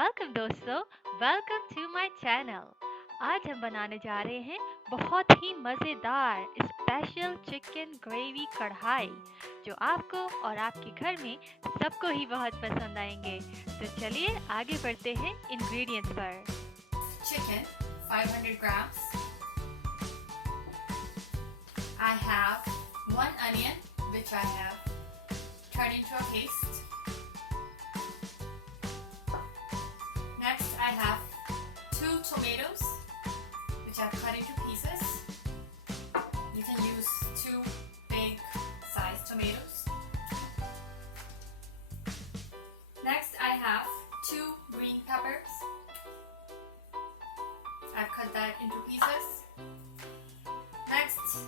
Welcome दोस्तों, welcome to my channel. आज हम बनाने जा रहे हैं बहुत ही मज़ेदार स्पेशल चिकन ग्रेवी कढ़ाई, जो आपको और आपके घर में सबको ही बहुत पसंद आएंगे। तो चलिए आगे बढ़ते हैं इंग्रेडिएंट्स पर। Chicken, 500 grams. I have 1 onion, which I have turned into a paste. Next, I have 2 tomatoes, which I've cut into pieces. You can use 2 big sized tomatoes. Next, I have 2 green peppers. I've cut that into pieces. Next,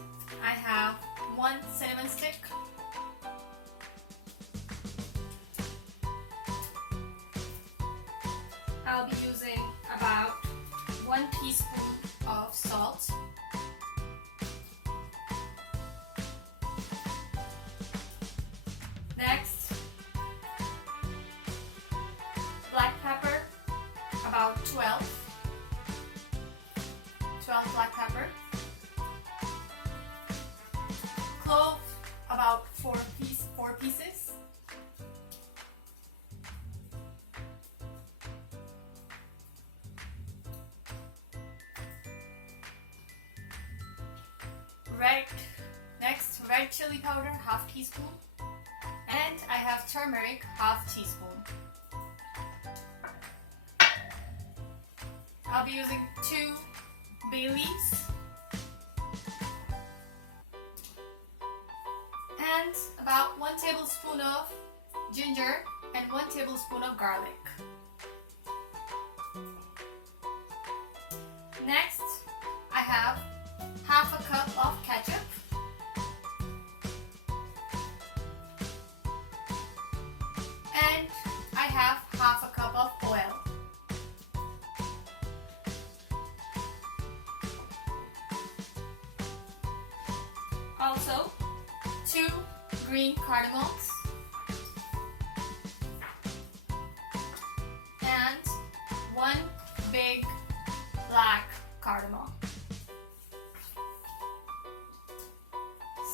I have 1 cinnamon stick. I'll be using about 1 teaspoon of salt. Next, black pepper, about 12 black pepper. Clove, about 4 pieces. Next, red chili powder, half teaspoon. And I have turmeric, half teaspoon. I'll be using 2 bay leaves and about 1 tablespoon of ginger and 1 tablespoon of garlic. Next, I have half a cup of ketchup, and I have half a cup of oil. Also, 2 green cardamoms and 1 big black cardamom.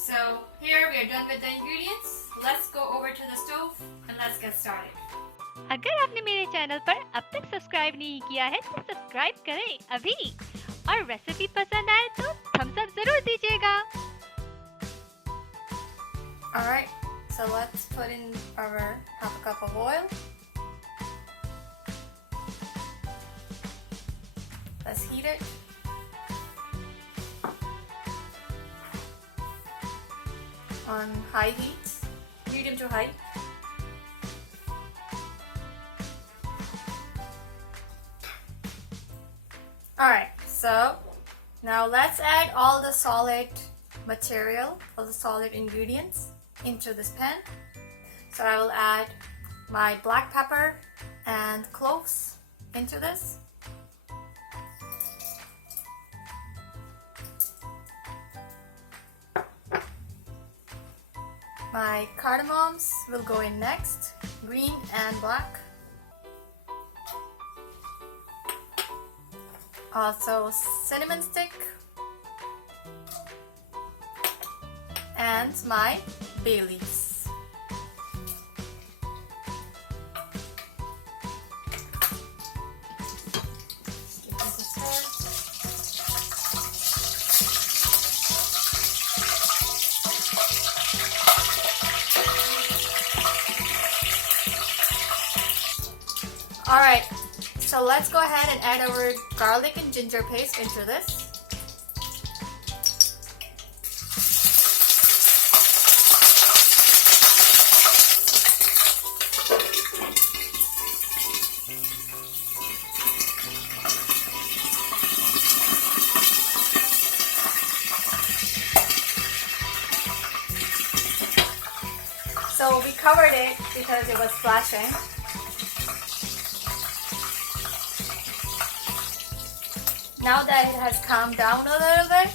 So here we are done with the ingredients. Let's go over to the stove and let's get started. अगर आपने मेरे channel पर अब तक subscribe नहीं किया है तो सब्सक्राइब करें अभी, और रेसिपी पसंद आए तो थम्स अप जरूर दीजिएगा। Alright, so let's put in our half a cup of oil. Let's heat it. On high heat, medium to high. Alright, so now let's add all the solid material, all the solid ingredients into this pan. So I will add my black pepper and cloves into this. My cardamoms will go in next, green and black. Also cinnamon stick and my bay leaves. Give this a stir. Alright, so let's go ahead and add our garlic and ginger paste into this. So we covered it because it was splashing. Now that it has calmed down a little bit,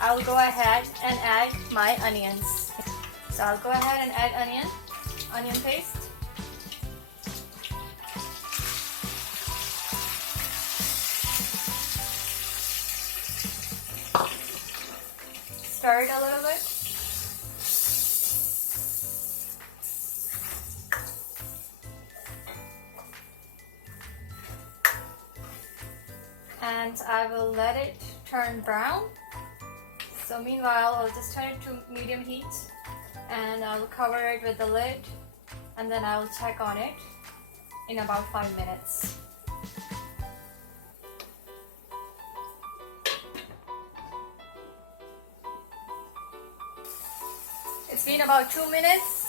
I'll go ahead and add my onions. So I'll go ahead and add onion paste. stir it a little bit. And I will let it turn brown. So meanwhile, I'll just turn it to medium heat and I'll cover it with the lid, and then I'll check on it in about 5 minutes. It's been about 2 minutes.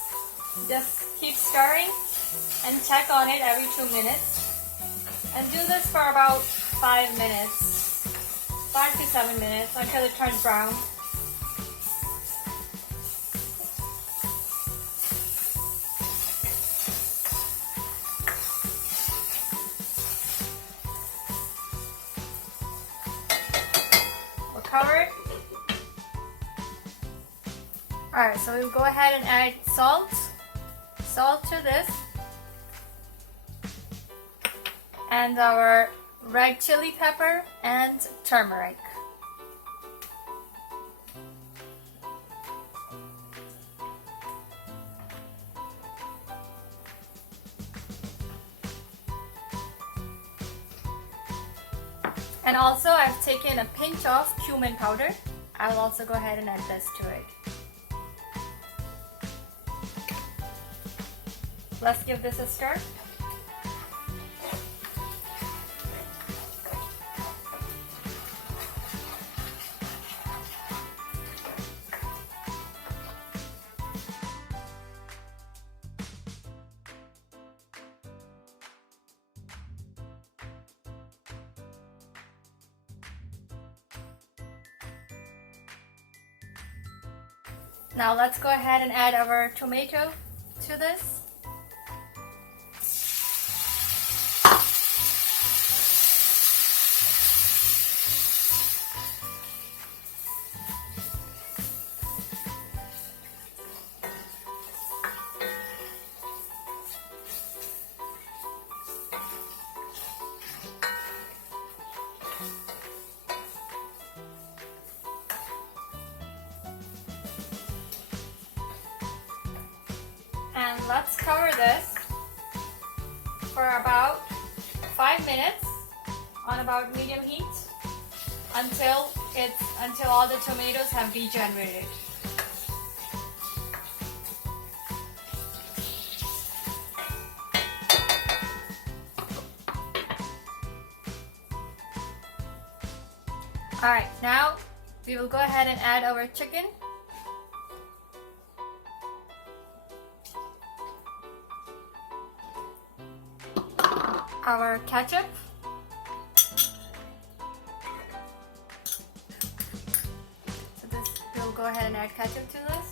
Just keep stirring and check on it every 2 minutes. And do this for about 5 minutes, 5 to 7 minutes until it turns brown. We'll cover it. Alright, so we'll go ahead and add salt to this, and our red chili pepper and turmeric. And also I've taken a pinch of cumin powder. I'll also go ahead and add this to it. Let's give this a stir. Now let's go ahead and add our tomato to this. And let's cover this for about 5 minutes on about medium heat until all the tomatoes have degenerated. Alright, now we will go ahead and add our chicken. Our ketchup. So we'll go ahead and add ketchup to this.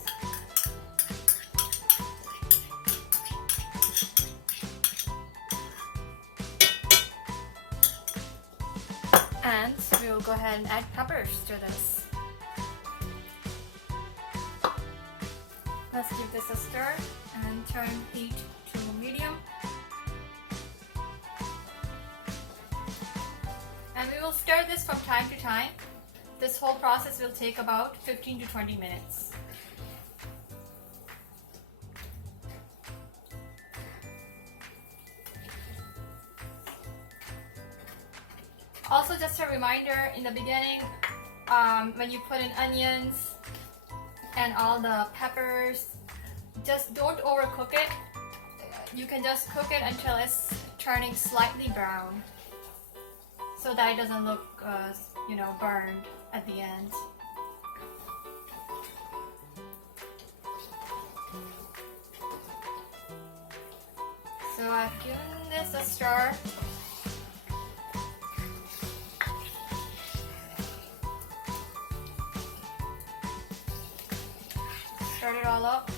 And we will go ahead and add peppers to this. Let's give this a stir and turn heat to medium. And we will stir this from time to time. This whole process will take about 15 to 20 minutes. Also, just a reminder, in the beginning, when you put in onions and all the peppers, just don't overcook it. You can just cook it until it's turning slightly brown, so that it doesn't look, burned at the end. So I've given this a stir. Stir it all up.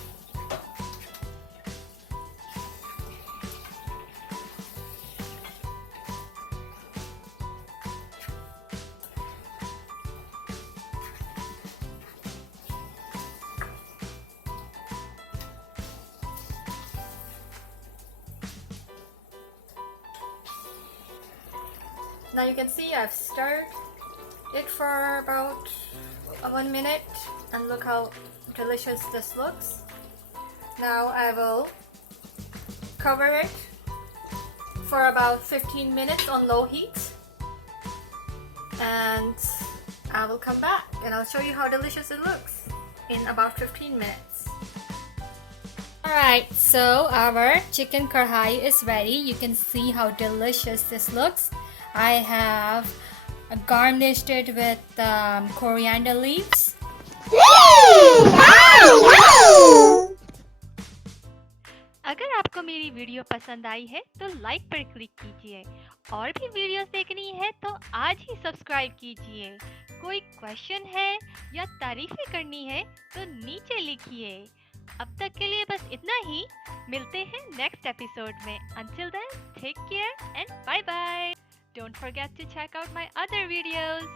Now you can see I've stirred it for about 1 minute and look how delicious this looks. Now I will cover it for about 15 minutes on low heat, and I will come back and I'll show you how delicious it looks in about 15 minutes. Alright, so our chicken karahi is ready. You can see how delicious this looks. I have garnished it with coriander leaves. अगर आपको मेरी video पसंद आई है तो like पर click कीजिए, और भी वीडियोस देखनी है तो आज ही सब्सक्राइब कीजिए। कोई क्वेश्चन है या तारीफें करनी है तो नीचे लिखिए। अब तक के लिए बस इतना ही, मिलते हैं नेक्स्ट एपिसोड में। Until then, take care and bye bye. Don't forget to check out my other videos.